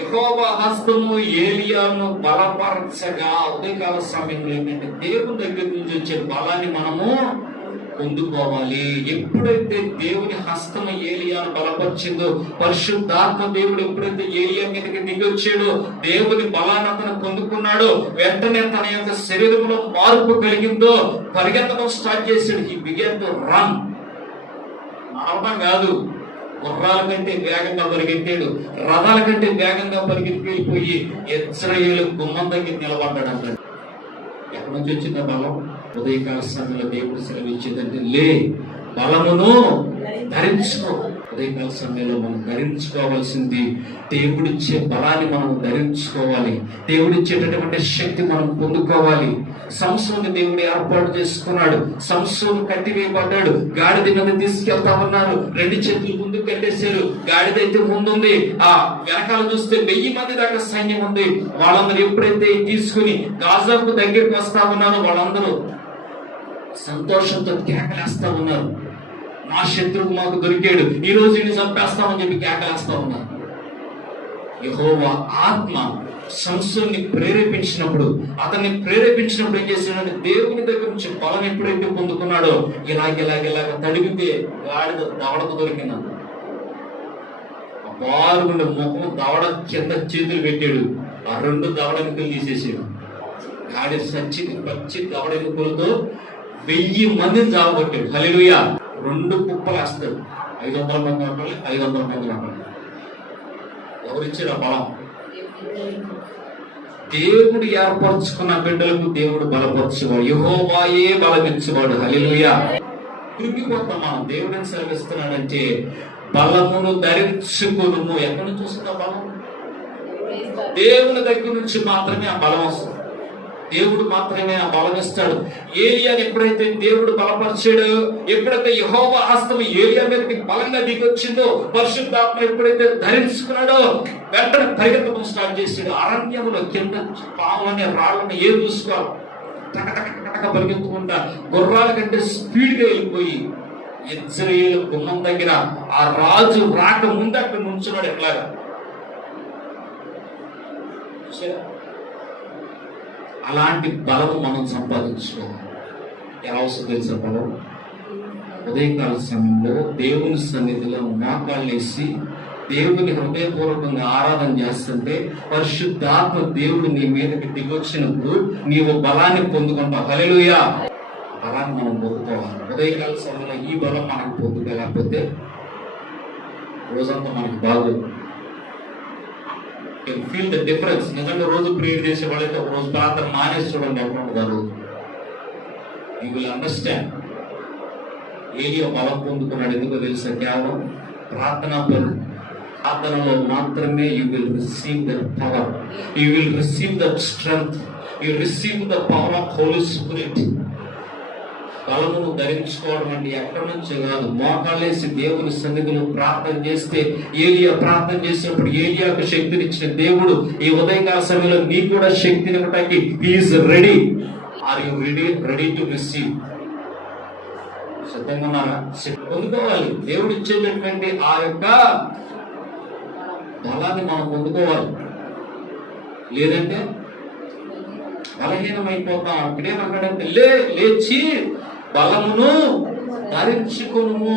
యెహోవా హస్తము ఏలియాను బలపరచగా, ఉదయకాల సమయంలో ఏంటంటే దేవుని దగ్గర నుంచి వచ్చే బలాన్ని మనము పొందుకోవాలి. ఎప్పుడైతే దేవుని హస్తము ఏలియాను బలపరిచిందో, పరిశుద్ధాత్మ దేవుడు ఎప్పుడైతే ఏలియా మీదకి దిగొచ్చాడో, దేవుని బలాన్ని అతను పొందుకున్నాడో, వెంటనే తన యొక్క శరీరంలో మార్పు కలిగిందో, పరిగెత్తడం స్టార్ట్ చేశాడు. హి బిగన్ టు రన్. నడవడం కాదు, గుర్రాల కంటే వేగంగా పరిగెత్తాడు, రథాల కంటే వేగంగా పరిగెత్తి వెళ్ళిపోయి ఇశ్రాయేలు గుమ్మం దగ్గర నిలబడ్డాడు అంటాడు. ఎక్కడి నుంచి వచ్చిందా బలం? ఉదయకాల సమయంలో దేవుడు సెలవిచ్చేదంటే, లే, బలమును ధరించుకో. ఉదయకాల సమయంలో మనం ధరించుకోవాల్సింది దేవుడిచ్చే బలాన్ని మనం ధరించుకోవాలి. దేవుడిచ్చేటటువంటి శక్తి మనం పొందుకోవాలి. సంసోను దేవుడు ఏర్పాటు చేసుకున్నాడు. సంసోను కట్టివేయబడ్డాడు. గాడిద మీద తీసుకెళ్తా ఉన్నారు. 2 చేతులు ముందుకు కట్టేశారు. గాడిదైతే ముందుంది, ఆ వెనకాల చూస్తే 1000 మంది దాకా సైన్యం ఉంది. వాళ్ళందరూ ఎప్పుడైతే తీసుకుని గాజాకు దగ్గరికి వస్తా ఉన్నారో, వాళ్ళందరూ సంతోషంతో కేకలేస్తా ఉన్నారు. మా శత్రువు మాకు దొరికాడు, ఈ రోజు ఇన్ని చంపేస్తామని చెప్పి కేకలేస్తా ఉన్నారు. యెహోవా ఆత్మ సంసోన్ని ప్రేరేపించినప్పుడు ఏం చేశాడంటే, దేవుని దగ్గర నుంచి బలం ఎప్పుడైతే పొందుకున్నాడో, ఇలాగ తడిపితే గాడిద దవడకు దొరికిందంట. బారుగుండే ముఖం దవడ కింద చేతులు పెట్టాడు. ఆ 2 దవడ ఎముకలు తీసేసాడు. గాడిద పచ్చి దవడ ఎముకలతో 1000 మందిని చావగొట్టాడు. హల్లెలూయా. 2 కుప్పలు వేస్తాడు. 500 మంది ఉంటారు, 500 మంది ఉంటారు. ఎవరిచ్చారు ఆ బలం? దేవుడు ఏర్పరచుకున్న బిడ్డలకు దేవుడు బలపరచువాడు. యెహోవాయే బలమిచ్చేవాడు. హల్లెలూయా. కృంగిపోతాం మనం. దేవుడిని సెలవిస్తున్నాడంటే, బలమును ధరించుకును. ఎక్కడి నుంచి వస్తుందా బలం? దేవుని దగ్గర నుంచి మాత్రమే ఆ బలం వస్తుంది. దేవుడు మాత్రమే ఆ బలం ఇస్తాడు. ఏలియాని ఎప్పుడైతే దేవుడు బలపరిచాడో, ఎప్పుడైతే యెహోవా హస్తము ఏలియా మీదకి బలంగా దిగొచ్చిందో, పరిశుద్ధాత్మ ఎప్పుడైతే ధరించుకున్నాడో, వెంటనే పరిగెత్తడం స్టార్ట్ చేశాడు. అరణ్యములో కింద పాములని రాళ్ళని ఏం చూసుకోవాలి, టక పరిగెత్తుకుంటా గుర్రాల కంటే స్పీడ్గా వెళ్ళిపోయి ఇశ్రాయేలు గుమ్మం దగ్గర ఆ రాజు రాక ముందు అక్కడ నుంచున్నాడు. ఎట్లాగా అలాంటి బలం మనం సంపాదించుకోవాలి. ఎలా వస్తుందో తెలుసా బలం? ఉదయకాల సమయంలో దేవుని సన్నిధిలో మోకాళ్ళేసి దేవుని హృదయపూర్వకంగా ఆరాధన చేస్తుంటే, పరిశుద్ధాత్మ దేవుడు నీ మీదకి దిగొచ్చినప్పుడు నీవు బలాన్ని పొందుకుంటావు. హల్లెలూయా. బలాన్ని మనం పొందుకోవాలి. ఉదయకాల సమయంలో ఈ బలం మనకు పొందుకోలేకపోతే రోజంతా మనకి బాగోదు. Feel the difference. నిజంగా రోజు ప్రేయర్ చేసే వాళ్ళైతే ఒక రోజు ప్రార్థన మానేసి చూడండి, ఎక్కడ ఉంటారు. You will understand. ఏలియా బలం పొందుకున్నాడు. ఎందుకో తెలుసా? కేవలం ప్రార్థనలో మాత్రమే you will receive that power, you will receive that strength, you receive the power of holy spirit. బలమును ధరించుకోవడం అంటే ఎక్కడి నుంచి కాదు, మోకాళ్ళేసి దేవుని సన్నిధిలో ప్రార్థన చేస్తే, ఏలియా ప్రార్థన చేసినప్పుడు ఏలియాకు శక్తినిచ్చిన దేవుడు ఈ ఉదయకాల సమయంలో నీకు కూడా శక్తిని ఇవ్వటానికి he is ready. Are you ready to receive? సిద్ధంగా ఉన్నారా? పొందుకోవాలి. దేవుడు ఇచ్చేటటువంటి ఆ యొక్క బలాన్ని మనం పొందుకోవాలి. లేదంటే బలహీనమైపోతాం. అక్కడేమన్నాడంటే, లేచి బలమును ధరించుకొనుము.